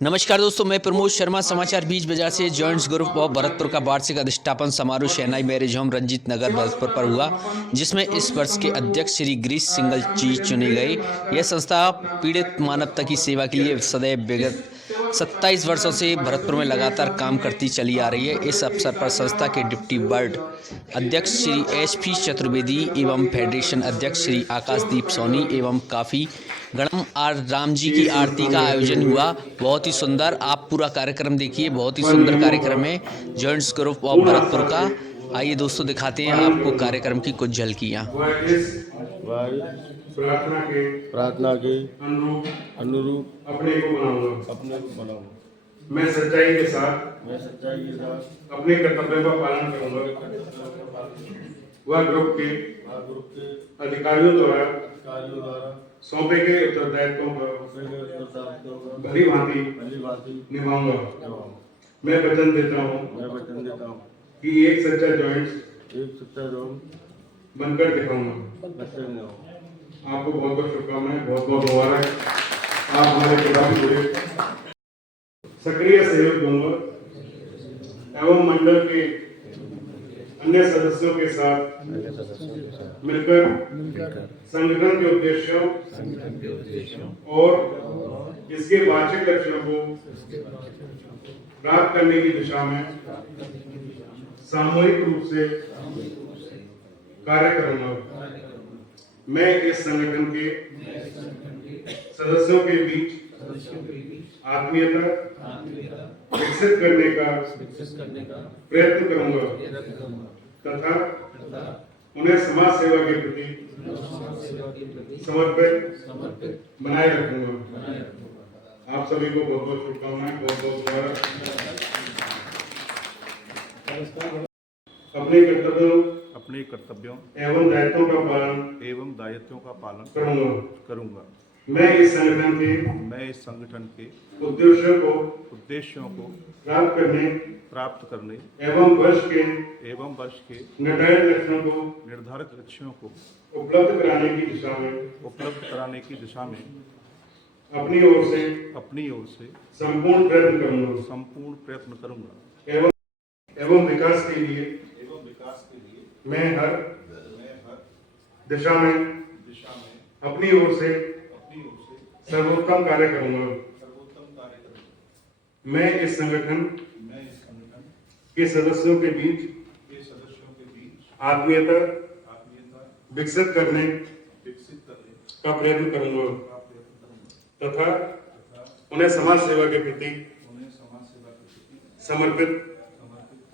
नमस्कार दोस्तों, मैं प्रमोद शर्मा। समाचार बीच बाजार से जॉइंट्स ग्रुप ऑफ भरतपुर का वार्षिक अधिष्ठापन समारोह शहनाई मैरिज होम रंजीत नगर भरतपुर पर हुआ, जिसमें इस वर्ष के अध्यक्ष श्री गिरीश सिंगल जी चुने गए। यह संस्था पीड़ित मानवता की सेवा के लिए सदैव विगत 27 वर्षों से भरतपुर में लगातार काम करती चली आ रही है। इस अवसर पर संस्था के डिप्टी वर्ल्ड अध्यक्ष श्री HP चतुर्वेदी एवं फेडरेशन अध्यक्ष श्री आकाशदीप सोनी एवं काफ़ी गणम आर राम जी की आरती का आयोजन हुआ। बहुत ही सुंदर, आप पूरा कार्यक्रम देखिए, बहुत ही सुंदर कार्यक्रम है जॉइंट्स ग्रुप ऑफ भरतपुर का। आइए दोस्तों, दिखाते हैं आपको कार्यक्रम की कुछ झलकियाँ। प्रार्थना के अनुरूप अपने को बनाऊंगा। मैं सच्चाई के साथ अपने कर्तव्यों का पालन करूंगा। वह ग्रुप के अधिकारियों द्वारा सौंपे गए उत्तरदायित्वों को भली भांति निभाऊंगा। मैं वचन देता हूँ कि एक सच्चा जॉइंट्स बनकर दिखाऊंगा। आपको बहुत बहुत शुभकामनाएं, बहुत बहुत मुबारक। आप हमारे पिता भी जुड़े, सक्रिय सहयोग दूंगा एवं मंडल के अन्य सदस्यों के साथ मिलकर संगठन के उद्देश्यों और इसके वार्षिक लक्ष्यों को प्राप्त करने की दिशा में सामूहिक रूप से कार्य करूंगा। मैं इस संगठन के सदस्यों के बीच आत्मीयता विकसित करने का प्रयत्न करूंगा तथा उन्हें समाज सेवा के प्रति समर्पित बनाए रखूंगा। आप सभी को बहुत बहुत शुभकामनाएं, बहुत बहुत मुबारक। अपने कर्तव्यों एवं दायित्वों का पालन करूंगा। मैं इस संगठन के उद्देश्यों को प्राप्त करने एवं वर्ष के निर्धारित लक्ष्यों को उपलब्ध कराने की दिशा में अपनी ओर से संपूर्ण प्रयत्न करूंगा एवं विकास के लिए मैं हर दिशा में अपनी ओर से सर्वोत्तम कार्य करूंगा। मैं इस संगठन के सदस्यों के बीच आत्मीयता विकसित करने का प्रयत्न करूंगा तथा उन्हें समाज सेवा के प्रति समर्पित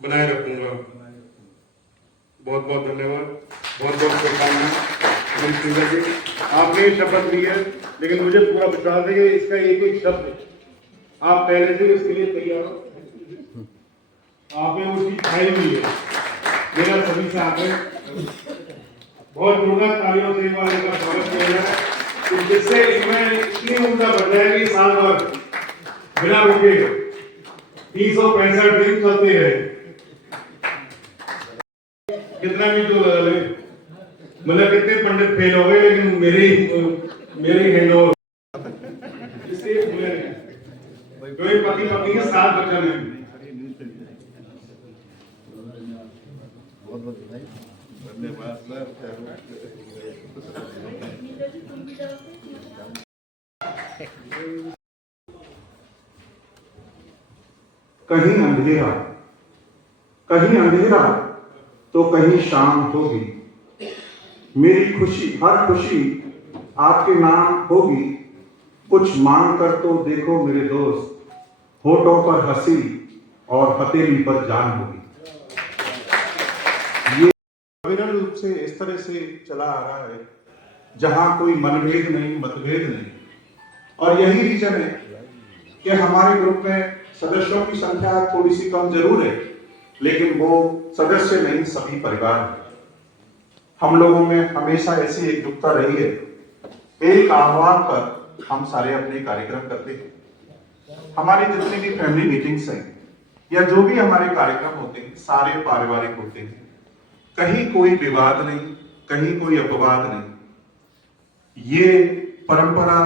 बनाए रखूंगा। बहुत बहुत धन्यवाद, बहुत बहुत शुभकामनाएं। आपने शपथ ली है, लेकिन मुझे पूरा विश्वास है कि इसका एक एक शब्द आप पहले से उसके लिए तैयार हो। आपने वो चीज खाई हुई है। मेरा सभी से आपने बहुत जोरदार तालियों से एक बार इनका स्वागत किया जाए, जिससे इनमें इतनी उम्दा बढ़ जाएगी साल भर बिना रुके 365 दिन चलते हैं। कितना भी जो मतलब कितने पंडित फेल हो गए, लेकिन मेरी हैंड ओवर इसलिए जो पति पत्नी के साथ बचन है। कहीं अंधेरा तो कहीं शाम होगी। मेरी खुशी, हर खुशी आपके नाम होगी। कुछ मांग कर तो देखो मेरे दोस्त, होठों पर हंसी और हथेली पर जान होगी। ये अविरल रूप से इस तरह से चला आ रहा है, जहां कोई मनभेद नहीं, मतभेद नहीं। और यही रीजन है कि हमारे ग्रुप में सदस्यों की संख्या थोड़ी सी कम जरूर है, लेकिन वो सदस्य नहीं, सभी परिवार है। हम लोगों में हमेशा ऐसी एकजुटता रही है। एक आह्वान पर हम सारे अपने कार्यक्रम करते हैं। हमारी जितनी भी फैमिली मीटिंग्स हैं या जो भी हमारे कार्यक्रम होते हैं, सारे पारिवारिक होते हैं। कहीं कोई विवाद नहीं, कहीं कोई अपवाद नहीं। ये परंपरा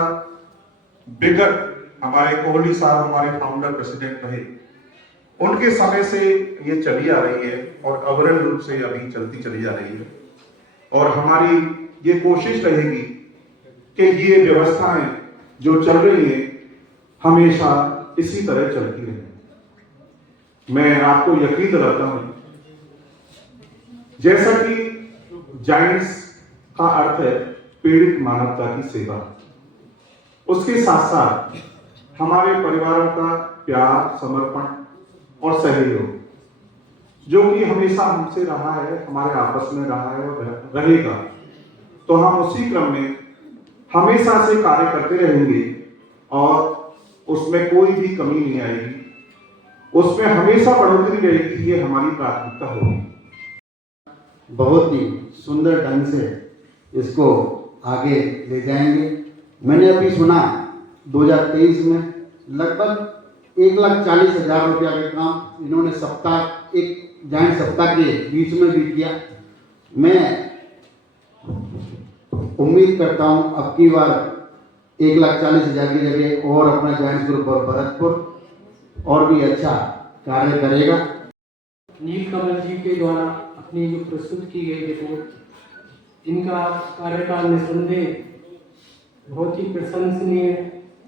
विगत हमारे कोहली साहब हमारे फाउंडर प्रेसिडेंट रहे, उनके समय से ये चली आ रही है और अविरल रूप से अभी चलती चली जा रही है। और हमारी ये कोशिश रहेगी कि ये व्यवस्थाएं जो चल रही है हमेशा इसी तरह चलती रहे। मैं आपको यकीन दिलाता हूं, जैसा कि जायंट्स का अर्थ है पीड़ित मानवता की सेवा, उसके साथ साथ हमारे परिवारों का प्यार, समर्पण और सहयोग जो कि हमेशा हमसे रहा है, हमारे आपस में रहा है और रहेगा, तो हम उसी क्रम में हमेशा से कार्य करते रहेंगे और उसमें कोई भी कमी नहीं आएगी, उसमें हमेशा बढ़ोतरी रहेगी। ये हमारी प्राथमिकता होगी। बहुत ही सुंदर ढंग से इसको आगे ले जाएंगे। मैंने अभी सुना 2023 में लगभग 1,40,000 रुपया का काम इन्होंने सप्ताह, एक जायंट सप्ताह के बीच में भी किया। मैं उम्मीद करता हूं अब की बार 1,40,000 की जगह और अपना जायंट ग्रुप और भरतपुर और भी अच्छा कार्य करेगा। नीलकमल जी के द्वारा अपनी जो प्रस्तुत की गई रिपोर्ट, इनका कार्यकाल निसंदेह बहुत ही प्रशंसनीय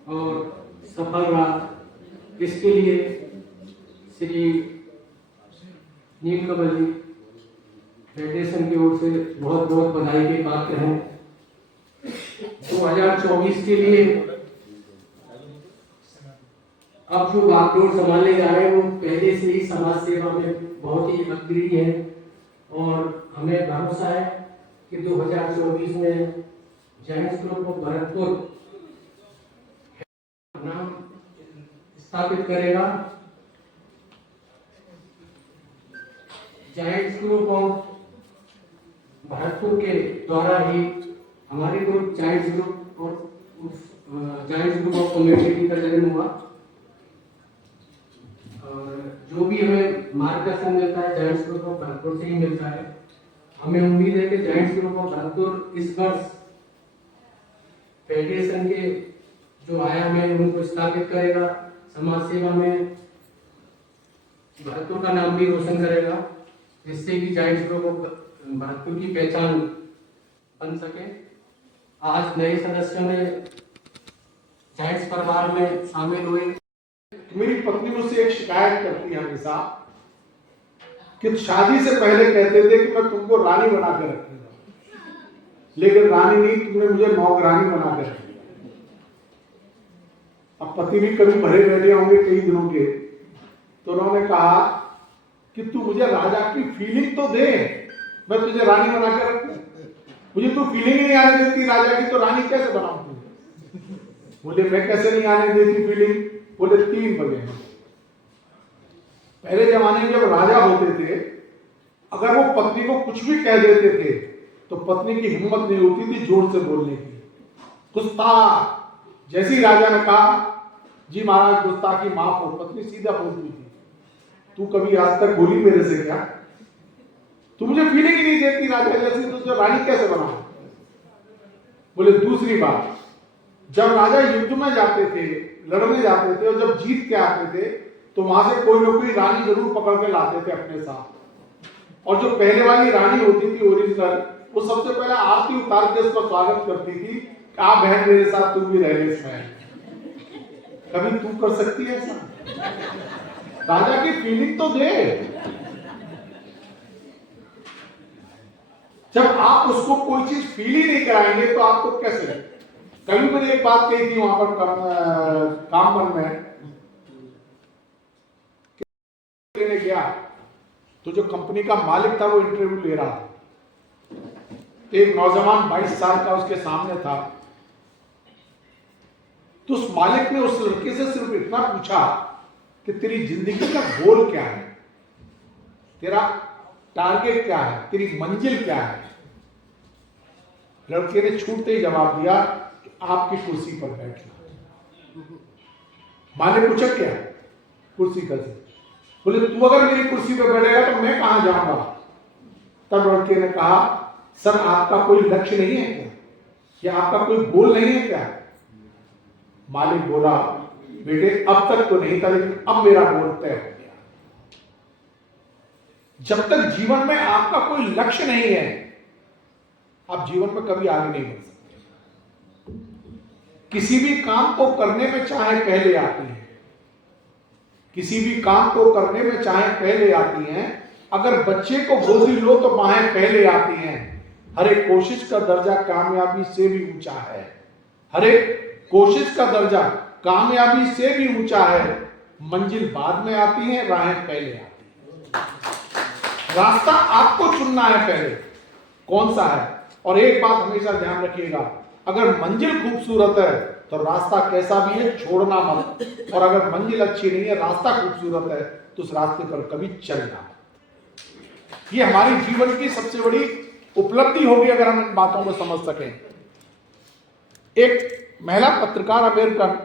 और सफल रहा। इसके लिए श्री नीलकमल जी फेडरेशन की ओर से बहुत बहुत बधाई के पात्र हैं। 2024 के लिए अब जो बागडोर संभालने जा रहे हैं वो पहले से ही समाज सेवा में बहुत ही अग्रणी है और हमें भरोसा है कि 2024 में जायंट्स ग्रुप ऑफ भरतपुर नाम स्थापित करेगा। जायंट्स ग्रुप ऑफ भरतपुर के द्वारा ही हमारे ग्रुप जायंट्स ग्रुप और जायंट्स ग्रुप ऑफ कम्युनिटी का जन्म हुआ। जो भी हमें मार्गदर्शन मिलता है जायंट्स ग्रुप ऑफ भरतपुर से ही मिलता है। हमें उम्मीद है कि जायंट्स ग्रुप ऑफ भरतपुर इस वर्ष फेडरेशन के जो आयाम है उनको स्थापित करेगा, समाज सेवा में भरतपुर का नाम भी रोशन करेगा, जिससे कि जायंट्स ग्रुप ऑफ भरतपुर की पहचान बन सके। आज नए सदस्यों ने जायंट्स परिवार में शामिल हुए। मेरी पत्नी मुझसे एक शिकायत करती है हमेशा कि शादी से पहले कहते थे कि मैं तुमको रानी बना के रखूंगा, लेकिन रानी नहीं, तुमने मुझे नौकरानी बना के रखा। अब पति भी कभी भरे बैठे होंगे कई दिनों के, तो उन्होंने कहा कि तू मुझे राजा की फीलिंग तो दे, मैं तुझे रानी बना के रखूं। मुझे तू फीलिंग ही नहीं आने देती राजा की, तो रानी कैसे बनाऊं? बोले मैं कैसे नहीं आने देती फीलिंग? बोले 3 बजे। पहले जमाने में जब राजा होते थे, अगर वो पत्नी को कुछ भी कह देते थे तो पत्नी की हिम्मत नहीं होती थी जोर से बोलने की। गुस्ताख, जैसे ही राजा ने कहा जी महाराज गुस्ताखी माफ हो, पत्नी सीधा बोलती थी तू कभी आज तक बोली मेरे से क्या? तू मुझे फीलिंग ही नहीं देती राजा जैसी, तुझे रानी कैसे बनाऊं? बोले दूसरी बात, जब राजा युद्ध में जाते थे, लड़ने जाते थे और जब जीत के आते थे तो वहां से कोई ना कोई रानी जरूर पकड़ के लाते थे अपने साथ। और जो पहले वाली रानी होती थी ओरिजिनल, वो सबसे पहले आरती उतार के उसका स्वागत करती थी, आ बहन मेरे साथ तुम भी रह इसमें। कभी तू कर सकती है ऐसा? राजा की फीलिंग तो दे। जब आप उसको कोई चीज फील ही नहीं कराएंगे तो आपको कैसे? कभी मैंने एक बात कही थी वहां पर कामबन में, लेने गया तो जो कंपनी का मालिक था वो इंटरव्यू ले रहा था। एक नौजवान 22 साल का उसके सामने था, तो उस मालिक ने उस लड़के से सिर्फ इतना पूछा कि तेरी जिंदगी का गोल क्या है, तेरा टारगेट क्या है, तेरी मंजिल क्या है? लड़के ने छूटते ही जवाब दिया कि आपकी कुर्सी पर बैठना। मालिक पूछा क्या? कुर्सी कैसे? बोले तू अगर मेरी कुर्सी पर बैठेगा तो मैं कहां जाऊंगा? तब लड़के ने कहा सर आपका कोई लक्ष्य नहीं है क्या, या आपका कोई गोल नहीं है क्या? मालिक बोला बेटे अब तक तो नहीं था, लेकिन अब मेरा गोल तय हो गया। जब तक जीवन में आपका कोई लक्ष्य नहीं है, आप जीवन में कभी आगे नहीं बढ़ सकते। किसी भी काम को करने में चाहे पहले आती है, किसी भी काम को करने में चाहे पहले आती हैं। अगर बच्चे को गोदी लो तो बाहें पहले आती हैं। हर एक कोशिश का दर्जा कामयाबी से भी ऊंचा है। हर एक कोशिश का दर्जा कामयाबी से भी ऊंचा है। मंजिल बाद में आती है, राहें पहले आती हैं। रास्ता आपको चुनना है पहले कौन सा है। और एक बात हमेशा ध्यान रखिएगा, अगर मंजिल खूबसूरत है तो रास्ता कैसा भी है छोड़ना मत, और अगर मंजिल अच्छी नहीं है, रास्ता खूबसूरत है, तो उस रास्ते पर कभी चलना मत। ये हमारी जीवन की सबसे बड़ी उपलब्धि होगी अगर हम इन बातों को समझ सकें। एक महिला पत्रकार अमेरिकन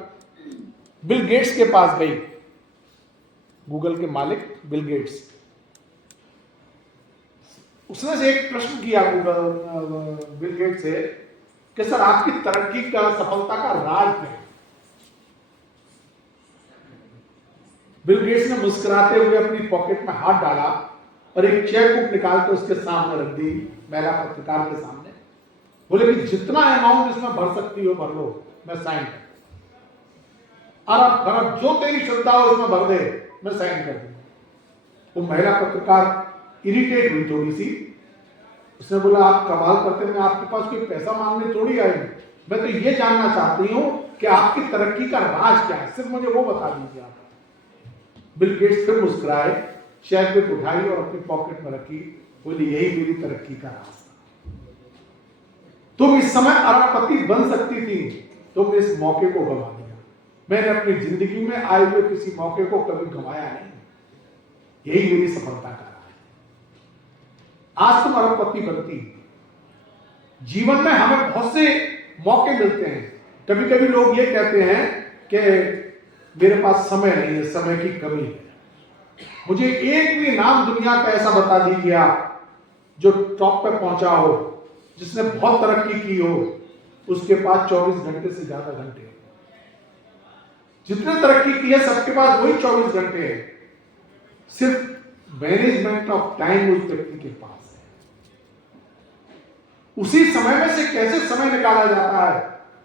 बिल गेट्स के पास गई, गूगल के मालिक बिल गेट्स। उसने से एक प्रश्न किया बिल गेट्स से कि सर आपकी तरक्की का, सफलता का राज क्या है। बिल गेट्स ने मुस्कुराते हुए अपनी पॉकेट में हाथ डाला और एक चेक बुक निकाल कर उसके सामने रख दी, महिला पत्रकार के सामने। बोले कि जितना अमाउंट इसमें भर सकती हो भर लो, मैं साइन कर दूं। और अब जो तेरी श्रद्धा हो इसमें भर दे, मैं साइन कर दूंगा। वो महिला पत्रकार इरिटेट हुई थोड़ी सी। उसने बोला आप कमाल करते, मैं आपके पास कोई पैसा मांगने थोड़ी आई हूं, मैं तो ये जानना चाहती हूं कि आपकी तरक्की का राज क्या है, सिर्फ मुझे वो बता दीजिए आप। बिल गेट्स फिर मुस्कुराए, चेक बुक उठाई और अपनी पॉकेट में रखी। बोली यही मेरी तरक्की का रास्ता। तुम इस समय अरबपति बन सकती थी, तुम इस मौके को गंवा दिया। मैंने अपनी जिंदगी में आए हुए किसी मौके को कभी गंवाया नहीं, यही मेरी सफलता का राज है। आज तुम अरबपति बनती। जीवन में हमें बहुत से मौके मिलते हैं। कभी कभी लोग ये कहते हैं कि मेरे पास समय नहीं है, समय की कमी है। मुझे एक भी नाम दुनिया का ऐसा बता दीजिए आप जो टॉप पे पहुंचा हो, जिसने बहुत तरक्की की हो, उसके पास 24 घंटे से ज्यादा घंटे हैं। जितने तरक्की की है सबके पास वही 24 घंटे हैं, सिर्फ मैनेजमेंट ऑफ टाइम उस व्यक्ति के पास है। उसी समय में से कैसे समय निकाला जाता है,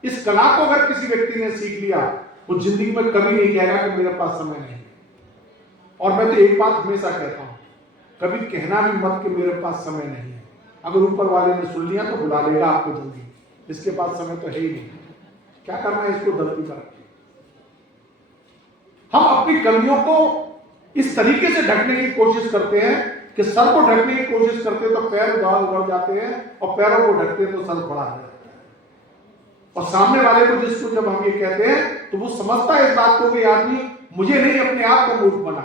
इस कला को अगर किसी व्यक्ति ने सीख लिया, वो जिंदगी में कभी नहीं कहेगा कि मेरे पास समय नहीं है। और मैं तो एक बात हमेशा कहता हूं, कभी कहना भी मत कि मेरे पास समय नहीं है। अगर ऊपर वाले ने सुन लिया तो बुला लेगा आपको जल्दी, इसके पास समय तो है ही नहीं, क्या करना है इसको धरती पर रखिए। हम अपनी कमियों को इस तरीके से ढकने की कोशिश करते हैं कि सर को ढकने की कोशिश करते हैं तो पैर उड़ जाते हैं, और पैरों को ढकते हैं तो सर खड़ा हो जाता है। और सामने वाले को जिसको जब हम ये कहते हैं तो वो समझता है इस बात को कि आदमी मुझे नहीं अपने आप को मूर्ख बना।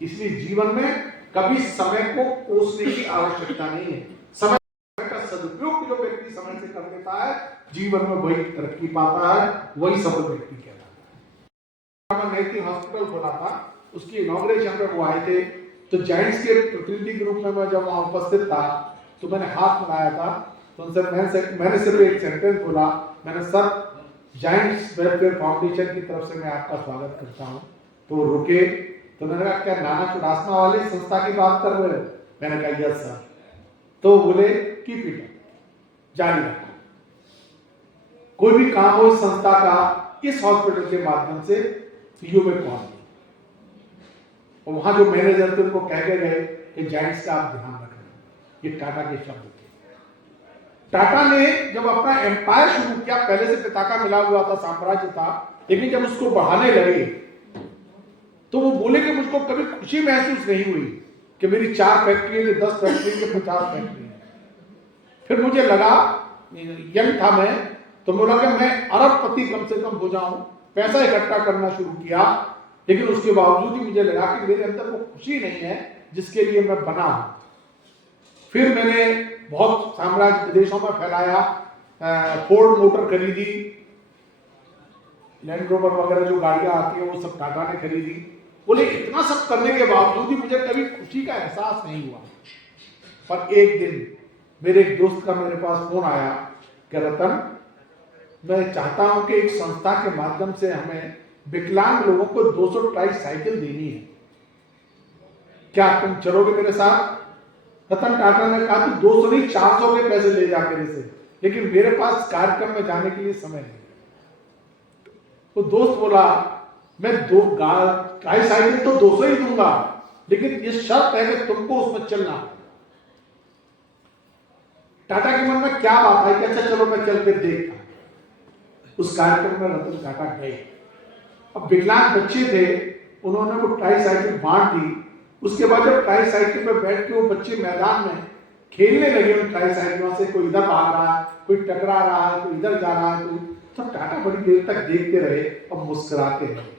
इसलिए जीवन में कभी समय को कोसने की आवश्यकता नहीं है। समय का सदुपयोग जो व्यक्ति समय से कर देता है, जीवन में वही तरक्की पाता है, वही सफल व्यक्ति कहलाता है। नैतिक हॉस्पिटल खोला था, उसकी इनॉग्रेशन पे वो आए थे, तो जायंट्स के प्रतिनिधि ग्रुप में मैं जब वहां उपस्थित था तो मैंने हाथ मिलाया था, तो उनसे मैंने सिर्फ एक सेंटेंस बोला, मैंने सर जायंट्स वेलफेयर फाउंडेशन की तरफ से मैं आपका स्वागत करता हूँ। तो वो रुके, तो मैंने कहा क्या नाना चुड़ासमा वाली संस्था की बात कर रहे हो? मैंने कहा यस सर। तो बोले कीप इट अप, जारी रखो। कोई भी काम हो इस संस्था का, इस हॉस्पिटल के माध्यम से यू में पहुंच गई। और वहां जो मैनेजर थे उनको कह के गए कि जायंट्स का आप ध्यान रखना। ये टाटा के शब्द थे। टाटा ने जब अपना एम्पायर शुरू किया, पहले से पिता का मिला हुआ था, साम्राज्य था, लेकिन जब उसको बढ़ाने लगे तो वो बोले कि मुझको कभी खुशी महसूस नहीं हुई कि मेरी 4 फैक्ट्री है, 10 फैक्ट्री है, 50 फैक्ट्री है। फिर मुझे लगा, यंग था मैं, तो बोला कि मैं अरबपति कम से कम हो जाऊं, पैसा इकट्ठा करना शुरू किया। लेकिन उसके बावजूद ही मुझे लगा कि मेरे अंदर वो खुशी नहीं है जिसके लिए मैं बना हूं। फिर मैंने बहुत साम्राज्य विदेशों में फैलाया, फोर्ड मोटर खरीदी, लैंड रोवर वगैरह जो गाड़ियां आती हैं वो सब टाटा ने खरीदी। बोले इतना सब करने के बावजूद ही मुझे कभी खुशी का एहसास नहीं हुआ। पर एक दिन मेरे एक दोस्त का मेरे पास फोन आया कि रतन, मैं चाहता हूं कि एक संस्था के माध्यम से हमें विकलांग लोगों को 200 ट्राई साइकिल देनी है। क्या तुम चलोगे मेरे साथ? रतन टाटा ने कहा तू 200 नहीं 400 के पैसे ले जा मेरे से, लेकिन मेरे पास कार्यक्रम में जाने के लिए समय नहीं। तो दोस्त बोला मैं ट्राई साइकिल तो 200 ही दूंगा, लेकिन ये शर्त है कि तुमको उसमें चलना। टाटा के मन में क्या बात आई कि अच्छा चलो मैं चल के देखता। उस कार्यक्रम में रतन टाटा गए। अब विकलांग बच्चे थे, उन्होंने वो ट्राई साइकिल बांट दी। उसके बाद जब ट्राई साइकिल पर बैठ के वो बच्चे मैदान में खेलने लगे उन ट्राई साइकिलों से, कोई इधर भाग रहा है, कोई टकरा रहा है, कोई इधर जा रहा है, तो टाटा बड़ी देर तक देखते रहे और मुस्कुराते रहे।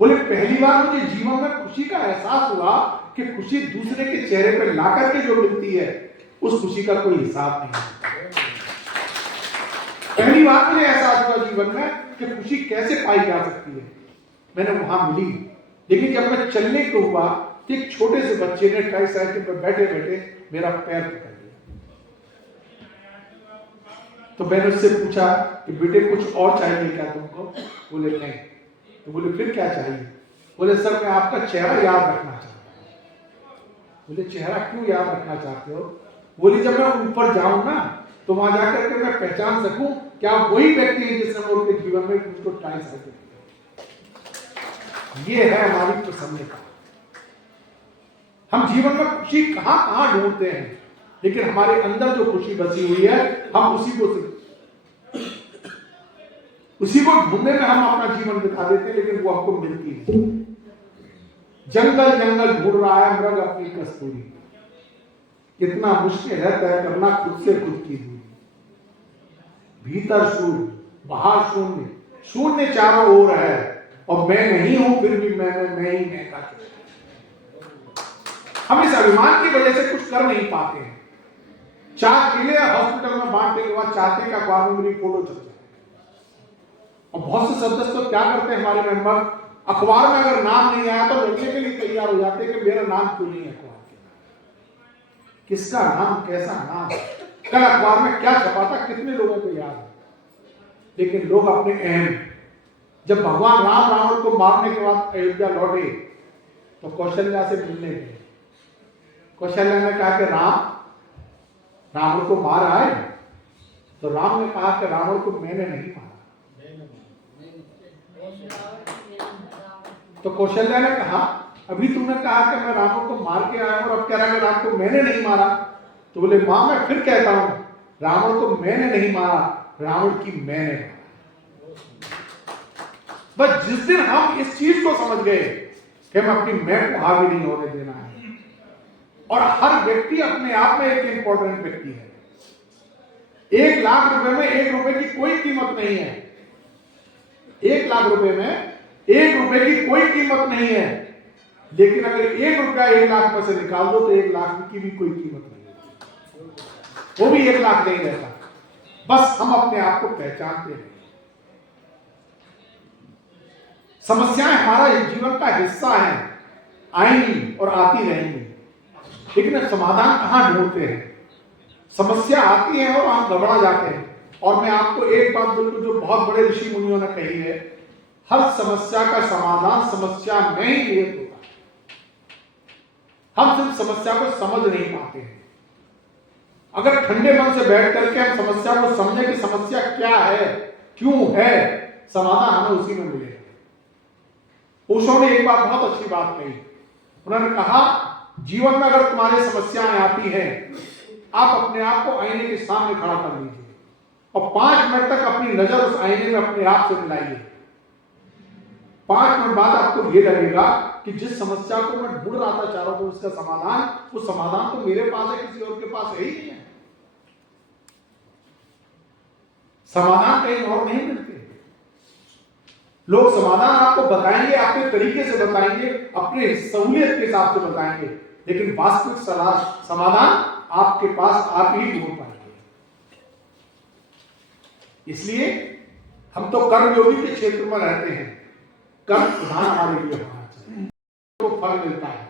बोले पहली बार मुझे जीवन में खुशी का एहसास हुआ कि खुशी दूसरे के चेहरे पर ला करके जो मिलती है उस खुशी का कोई हिसाब नहीं। पहली बार मुझे एहसास हुआ जीवन में कि खुशी कैसे पाई जा सकती है। मैंने वहां मिली, लेकिन जब मैं चलने को हुआ तो एक छोटे से बच्चे ने ट्राई साइकिल पर बैठे बैठे मेरा पैर पकड़ लिया। तो मैंने उससे पूछा कि बेटे कुछ और चाहिए क्या तुमको? बोले नहीं। तो बोले फिर क्या चाहिए? बोले सर मैं आपका चेहरा याद रखना चाहता हूं। बोले चेहरा क्यों याद रखना चाहते हो? बोली जब मैं ऊपर जाऊं ना तो वहां जाकर के मैं पहचान सकूं क्या वही व्यक्ति है जिसने उनके जीवन में मुझको ट्राई साइकिल दिया। ये है हमारी प्रसन्नता। हम जीवन में खुशी कहां कहां ढूंढते हैं, लेकिन हमारे अंदर जो खुशी बसी हुई है हम उसी को ढूंढने में हम अपना जीवन बिता देते हैं, लेकिन वो हमको मिलती है। जंगल जंगल ढूंढ रहा है मृग अपनी कस्तूरी, कितना मुश्किल है तय करना खुद से खुद की दूरी। भीतर शून्य बाहर शून्य, शून्य चारों ओर है और मैं नहीं हूं फिर भी मैं ही मैं का। हम इस अभिमान की वजह से कुछ कर नहीं पाते हैं। 4 किले हॉस्पिटल में बांटने के बाद चाहते का अखबार में मेरी फोटो चल जाए। और बहुत से सदस्य तो क्या करते हैं हमारे मेंबर, अखबार में अगर नाम नहीं आया तो लड़ने के लिए तैयार हो जाते हैं कि मेरा नाम क्यों नहीं है अखबार के। किसका नाम, कैसा नाम, कल अखबार में क्या छपा था, कितने लोगों को याद है। लेकिन लोग अपने अहम, जब भगवान राम रावण को मारने के बाद अयोध्या लौटे तो कौशल्या से मिलने गए। कौशल्या ने कहा कि रावण को मार आए? तो राम ने कहा कि रावण को मैंने नहीं मारा। तो कौशल्या ने कहा अभी तुमने कहा कि मैं रावण को मार के आया हूं और अब कह रहा कि राम को मैंने नहीं मारा। तो बोले मां मैं फिर कहता हूं रावण को मैंने नहीं मारा, रावण की मैंने मारा। बस जिस दिन हम इस चीज को समझ गए कि हम अपनी मैं को हावी नहीं होने देना है, और हर व्यक्ति अपने आप में एक इंपॉर्टेंट व्यक्ति है। 1 लाख रुपए में 1 रुपए की कोई कीमत नहीं है। 1 लाख रुपए में 1 रुपए की कोई कीमत नहीं है, लेकिन अगर 1 रुपया 1 लाख में से निकाल दो तो 1 लाख की भी कोई कीमत नहीं है, वो भी 1 लाख नहीं रहता। बस हम अपने आप को पहचानते हैं। समस्याएं हमारा जीवन का हिस्सा है, आएंगी और आती रहेंगी, लेकिन समाधान कहां ढूंढते हैं? समस्या आती है और हम घबरा जाते हैं। और मैं आपको एक बात बिल्कुल जो बहुत बड़े ऋषि मुनियों ने कही है, हर समस्या का समाधान समस्या में ही निहित होता है। हम सिर्फ समस्या को समझ नहीं पाते हैं। अगर ठंडे मन से बैठ करके हम समस्या को समझे कि समस्या क्या है, क्यों है, समाधान हमें उसी में मिलेगा। ओशो ने एक बार बहुत अच्छी बात कही। उन्होंने कहा जीवन में अगर तुम्हारी समस्याएं आती हैं, आप अपने आप को आईने के सामने खड़ा कर लीजिए और 5 मिनट तक अपनी नजर उस आईने में अपने आप से मिलाइए। 5 मिनट बाद आपको ये लगेगा कि जिस समस्या को मैं ढूंढ रहा था चारों तरफ उसका समाधान, वो समाधान तो मेरे पास है, किसी और के पास है ही नहीं है। समाधान कहीं और नहीं मिलते। लोग समाधान आपको बताएंगे, अपने तरीके से बताएंगे, अपने सहूलियत के हिसाब से बताएंगे, लेकिन वास्तविक समाधान आपके पास आप ही ढूंढ पाएंगे। इसलिए हम तो कर्मयोगी के क्षेत्र में रहते हैं। कर्म प्रधान हमारे लिए होना चाहिए, तो फल मिलता है।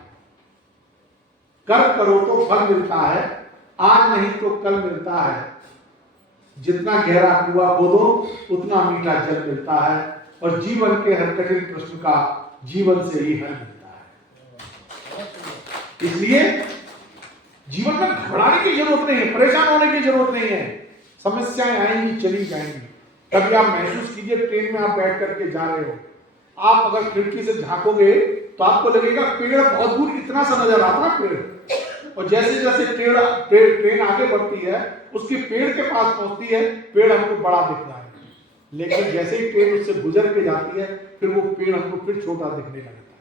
कर्म करो तो फल मिलता है, आज नहीं तो कल मिलता है। जितना गहरा कुआं खोदो उतना मीठा जल मिलता है, और जीवन के हर कठिन प्रश्न का जीवन से ही हल मिलता है। इसलिए जीवन में घबराने की जरूरत नहीं है, परेशान होने की जरूरत नहीं है। समस्याएं आएंगी, चली जाएंगी। कभी आप महसूस कीजिए, ट्रेन में आप बैठ करके जा रहे हो, आप अगर खिड़की से झांकोगे तो आपको लगेगा पेड़ बहुत दूर इतना सा नजर आता है पेड़, और जैसे जैसे ट्रेन आगे बढ़ती है उसके पेड़ के पास पहुंचती है, पेड़ हमको बड़ा दिख रहा है, लेकिन जैसे ही ट्रेन उससे गुजर के जाती है फिर वो पेड़ हमको फिर छोटा दिखने लगता है।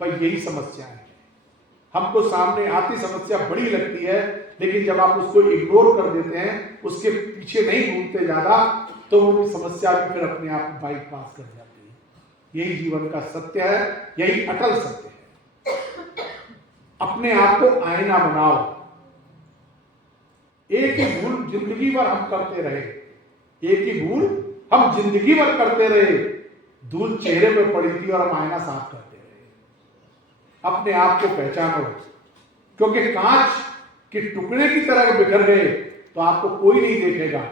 पर यही समस्या है, हमको सामने आती समस्या बड़ी लगती है, लेकिन जब आप उसको इग्नोर कर देते हैं, उसके पीछे नहीं घूमते ज्यादा, तो वो समस्या भी फिर अपने आप बाइक पास कर जाती है। यही जीवन का सत्य है, यही अटल सत्य है। अपने आप को आईना बनाओ। एक ही भूल जिंदगी भर हम करते रहे, एक ही भूल हम जिंदगी भर करते रहे, धूल चेहरे पे पड़ी थी और हम आईना साफ करते रहे। अपने आप को पहचानो, क्योंकि कांच के टुकड़े की तरह बिखर गए तो आपको कोई नहीं देखेगा।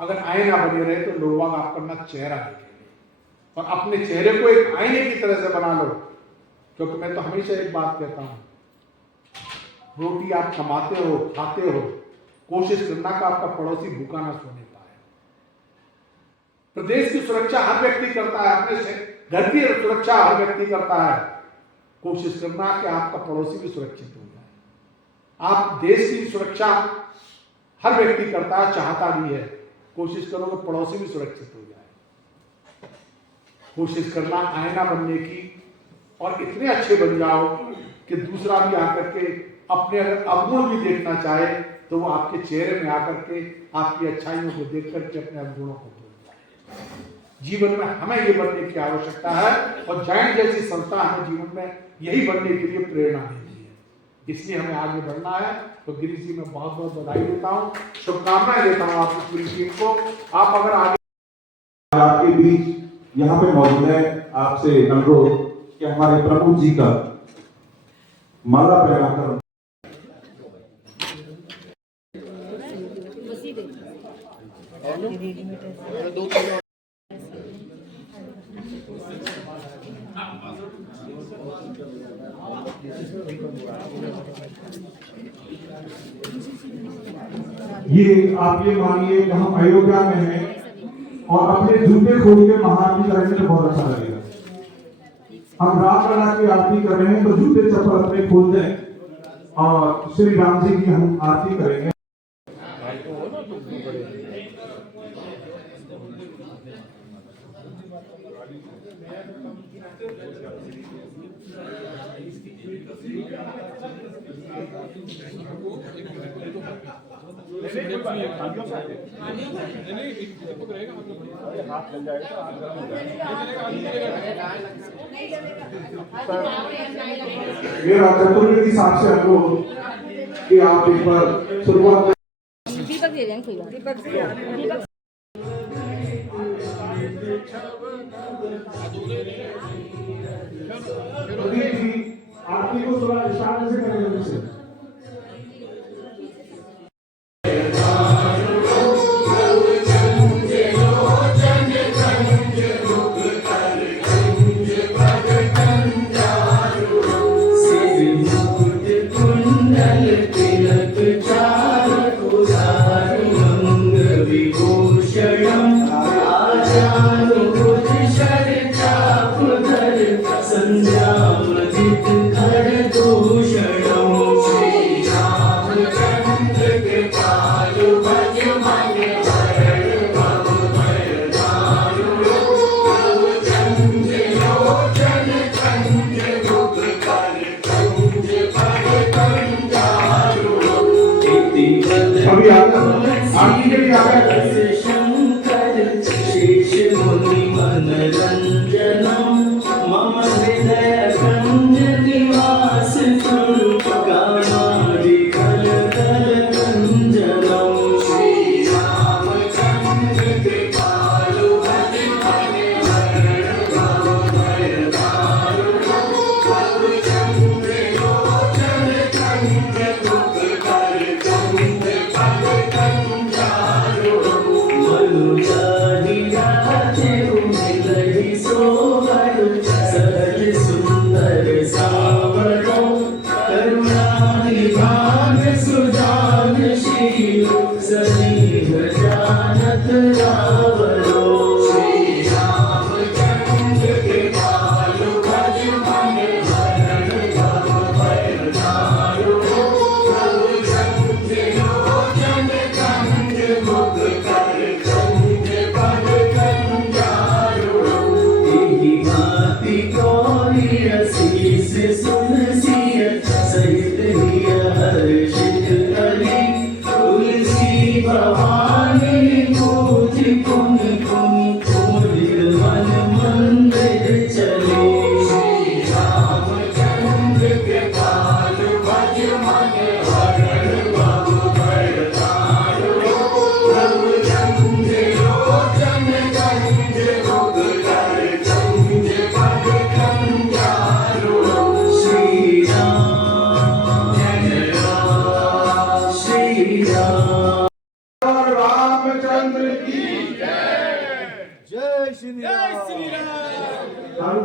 अगर आईना बने रहे तो लोग आपका ना चेहरा देखेंगे, और अपने चेहरे को एक आईने की तरह से बना लो। क्योंकि मैं तो हमेशा एक बात कहता हूं, रोटी आप कमाते हो, खाते हो, कोशिश करना कि आपका पड़ोसी भूखा ना सोने पाए। प्रदेश की सुरक्षा हर व्यक्ति करता है, अपने घर की सुरक्षा हर व्यक्ति करता है। कोशिश करना कि आपका पड़ोसी भी सुरक्षित हो जाए। आप देश की सुरक्षा हर व्यक्ति करता है, चाहता भी है। कोशिश करो कि पड़ोसी भी सुरक्षित हो जाए। कोशिश करना आईना बनने की, और इतने अच्छे बन जाओ कि दूसरा भी आकर के अपने अगर अवगुण भी देखना चाहे तो वो आपके चेहरे में आकर के आपकी अच्छाइयों को देख करके अपने अवगुणों को भूल जाए। जीवन में हमें ये बनने की आवश्यकता है, और जायंट जैसी संस्था हमें जीवन में यही बनने के लिए प्रेरणा देती है। इसलिए हमें आगे बढ़ना है। तो गिरीश जी मैं बहुत बहुत बधाई देता हूँ, शुभकामनाएं देता हूँ आपकी पूरी टीम को। आप अगर आगे आपके बीच यहाँ पे मौजूद है, आपसे अनुरोध कि हमारे प्रभु जी का माला पहनाकर ये आप ये मानिए कि हम अयोध्या में हैं और अपने जूते खोल के महाआरती करेंगे तो बहुत अच्छा लगेगा। हम रामलला की आरती कर रहे हैं तो जूते चप्पल अपने खोल दें और श्री राम जी की हम आरती करेंगे। मेरा चतुर्वेदी साहब से अनुरोध कि आप एक बार शुरुआत दीपक दे दें, कोई बात दीपक आरती को थोड़ा इशारे से करेंगे। संध्यामधित खरदूषणं रामचंद्र की जय श्री राम।